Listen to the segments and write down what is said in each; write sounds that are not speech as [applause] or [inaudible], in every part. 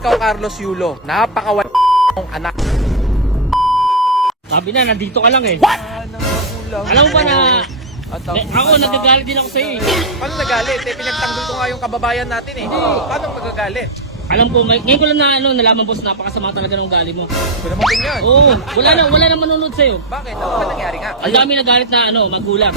ikaw Carlos Yulo, napakawa mong anak. Sabi na, nandito ka lang eh. magulang Alam mo ba na, At eh, ako anak. nagagalit din ako sa iyo eh. Paano nagalit? Eh, pinagtanggol ko nga yung kababayan natin eh. Paano magagalit? Alam ko, may, ngayon ko lang na ano, nalaman boss, napakasama talaga ng ugali mo. Ito naman ganyan. Oo, wala na, wala na manonood sa'yo. Bakit? Ano ba nangyari nga? Ang dami nagalit na ano, magulang.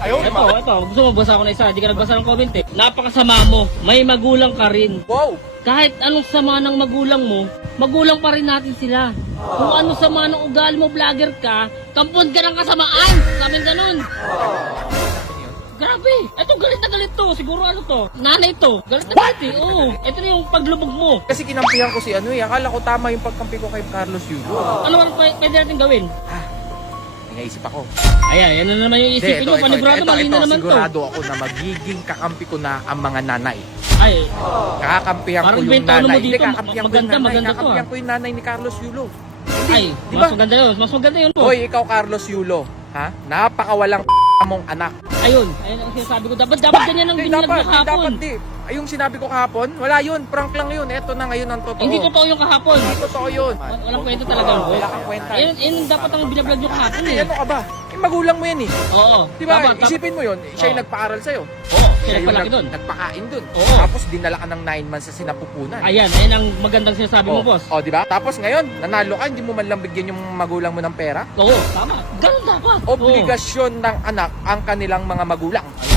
Ayun, Ito, ito, gusto mo basa ko na isa, di ka nagbasa ng comment eh. Napakasama mo, may magulang ka rin. Wow! Kahit anong sama ng magulang mo, magulang pa rin natin sila. Kung ano sama ng ugali mo, vlogger ka, kampon ka ng kasamaan. Sabi ganun. Grabe! Ito galit na galit to. Siguro ano to? Nanay to. Galit na galit eh. Oo. Ito na yung paglubog mo. Kasi kinampihan ko si ano eh. Akala ko tama yung pagkampi ko kay Carlos Yulo. Ano ang pwede pwede natin gawin? May naisip ako. Ayan, yan na naman yung Hindi, isipin mo. Panigurado, mali na naman to. sigurado ako na magiging kakampi ko na ang mga nanay. Ay, Kakampihan ko Parang yung ibenta ano mo nanay. Hindi, dito, kakampihan ko yung maganda, nanay. maganda to, Kakampihan ah. ko yung nanay ni Carlos Yulo. ay, di mas maganda yun. Mas maganda yun po. Hoy, ikaw Carlos Yulo. Ha? Napakawalang [laughs] mong anak. Ayun, ayun ang sinasabi ko. Dapat, dapat ganyan ang Hindi, binilag dapat, kahapon. di. Ay, yung sinabi ko kahapon, wala yun. Prank lang yun. Ito na ngayon ang totoo. Hindi totoo yung kahapon. Hindi totoo yun. Wal- Walang kwenta talaga. Wala kang kwenta. Ayun, yun dapat ang binablog nyo kahapon Hindi, eh. ano ka ba? Eh, magulang mo yan eh. Oo. Di ba? Dapat, dapat. Isipin mo yun, siya yung Oo. nagpaaral sa'yo. Oo, Siya yung palaki nag- doon. nagpakain dun. Oo. Tapos dinala ka ng 9 months sa sinapupunan. Ayan, ayun ang magandang sinasabi mo, boss. oh, di ba? Tapos ngayon, nanalo ka, hindi mo man lang bigyan yung magulang mo ng pera. Oo, tama. Ganun dapat. Oo. Obligasyon ng anak ang kanilang mga magulang. Ayan,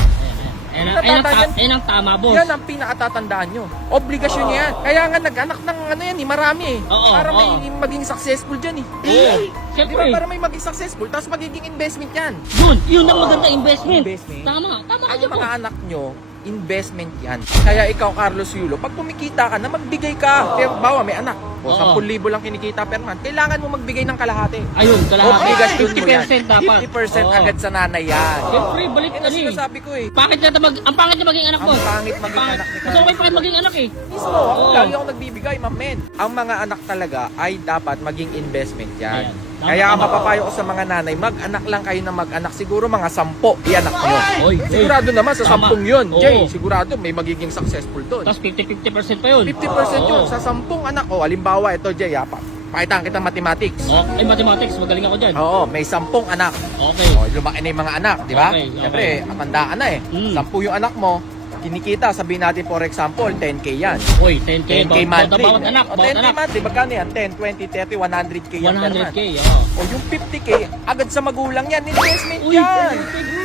Ayan, ang- ayan, ang, ta- ang tama, boss. Yan ang pinakatatandaan nyo. Obligasyon niya yan. Kaya nga nag-anak ng ano yan, eh, marami eh. Oo, para may oo. maging successful dyan eh. Oo. Di Siyempre. ba? Para may maging successful, tapos magiging investment yan. Yun, yun ang maganda investment. Investment. Tama, tama ka Ang dyan, mga boss. anak nyo, investment yan. Kaya ikaw, Carlos Yulo, pag kumikita ka na, magbigay ka. Pero bawa, may anak. O, Oo. 10,000 lang kinikita per month. Kailangan mo magbigay ng kalahati. Ayun, kalahati. Obligasyon mo yan. 50% dapat. 50% Oo. agad sa nanay yan. Siyempre, balik Yan ka ang sinasabi ko eh. Pangit na mag, ang pangit na maging anak ko. Ang pangit maging anak ni Gusto ko Carlos. pangit maging anak eh. Mismo, ako Oo. lagi ako nagbibigay, ma'am men. Ang mga anak talaga ay dapat maging investment yan. Ayan. Kaya ang mapapayo ko sa mga nanay, mag-anak lang kayo na mag-anak. Siguro mga sampo, i-anak nyo. Oy. Sigurado naman sa Tama. sampung yun, Oo. Jay. Sigurado may magiging successful doon. Tapos 50-50% pa yun. 50% yun sa sampung anak. O, halimbawa, ito, Jay, ha, pa. Pakitaan kita mathematics. Oh, ay, mathematics, magaling ako dyan. Oo, may sampung anak. Okay. O, lumaki na yung mga anak, di ba? Okay, okay. Siyempre, matandaan na eh. Mm. Sampu yung anak mo, kinikita, sabihin natin for example, 10K yan. Uy, 10K. 10K bawat- monthly. Bawat anak, O, bawat 10K anak. monthly, magkano yan? 10, 20, 30, 100K yan per month. 100K, oo. O yung 50K, agad sa magulang yan, investment Uy, yan.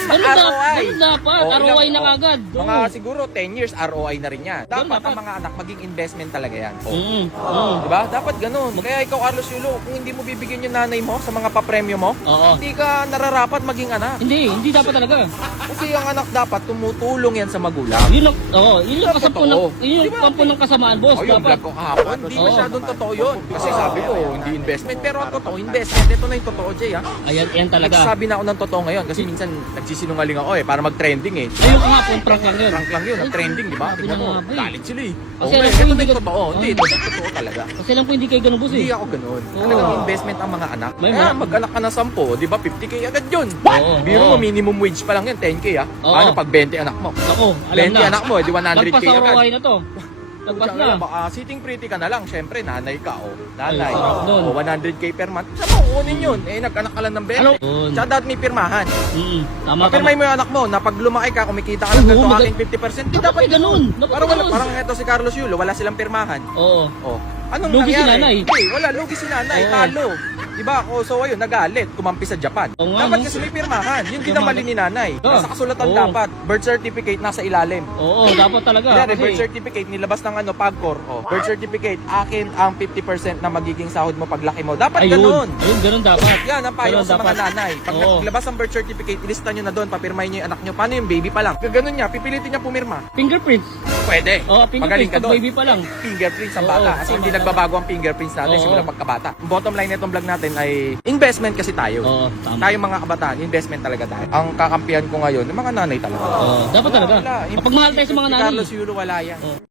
Ganun ROI. ganun dapat. O, ilang- ROI na o, kagad. Mga siguro 10 years ROI na rin yan. Dapat dapat. ang mga anak maging investment talaga yan. O, Mm, mm. Diba? Dapat ganun. Kaya ikaw, Carlos Yulo, kung hindi mo bibigyan yung nanay mo sa mga papremyo mo, Oo. hindi ka nararapat maging anak. Hindi, hindi dapat talaga. Kasi yung anak dapat tumutulong yan sa magulang. Yun ang, oo, yun yung Dapat kasampo ng, totoo. yun yung Di ba? kampo ng kasamaan, boss. Oh, yung dapat. vlog ko kahapon, hindi Oo. masyadong totoo yun. Kasi sabi ko, hindi investment. Pero ang totoo, investment. Ito na yung totoo, Jay, ha? Ayan, yan talaga. Nagsasabi na ako ng totoo ngayon kasi minsan nagsisinungaling ako eh, para mag-trending eh. Ayun ka nga, prank lang yun. Prank lang yun, nag-trending, di ba? Sabi Tingnan na mo, nga ba eh. galit sila eh. Kasi Okay, alam ko ito na hindi yung ka- totoo. Hindi, Oh. ito na yung totoo talaga. Kasi lang po hindi kayo ganun, boss Hindi eh. ako ganun. Oo. Talagang investment ang mga anak. May Kaya mga- mag-anak ka ng 10, di ba? 50k agad yun. Oo, Biro oo. mo, minimum wage pa lang yan, 10k ah. Oo. Paano pag 20 anak mo? Ako, alam 20 na. anak mo, di 100k Lagpas sa agad. Na to. Lagpas na. Baka sitting pretty ka na lang, syempre, nanay ka, o. Nanay. Ay, sarap nun. O, 100k per month. Saan mo kunin yun? Eh, nag-anak ka lang ng 20. Ano? Yun. Tsaka dapat may pirmahan. Mm, tama, tama. Papirmay mo yung anak mo na pag lumaki ka, kumikita ka lang Oo, ganito mag- aking 50%. Di Dapat dapat may ganun. Dapat Parang, wala, ganun. parang ito si Carlos Yulo, wala silang pirmahan. Oo. Oh. Anong Lugi si nangyari? nanay. Hindi, wala. Lugi si nanay. Oo. Talo. Diba ako, so ayun, nagalit. Kumampi sa Japan. Oo nga, dapat no? kasi may pirmahan. Yun din ang mali ni nanay. Oo. Nasa kasulatan Oo. dapat. Birth certificate nasa ilalim. Oo, dapat talaga. Kaya birth Kasi, certificate, nilabas ng ano, pagkor. Oh. Birth certificate, akin ang 50% na magiging sahod mo paglaki mo. Dapat ayun, ganun. ayun, ganun dapat. Yan ang payo ko Ganun sa mga dapat. nanay. Pag Oo. naglabas ang birth certificate, ilista nyo na doon, papirmahin nyo yung anak nyo. Paano yung baby pa lang? Ganun niya, pipilitin niya pumirma. Fingerprints. Pwede. Oo, Magaling fingerprints. ka Pag doon. baby pa lang. fingerprints sa Oo, bata. Kasi tama, hindi tama. nagbabago ang fingerprints natin Oo. simula pagkabata. Bottom line nitong vlog natin ay investment kasi tayo. Oo, tama. Tayo mga kabataan, investment talaga tayo. Ang kakampihan ko ngayon, yung mga nanay talaga. Oo, dapat talaga. Wala. Kapag mahal tayo sa mga nanay. Carlos Yulo, wala yan. Oo.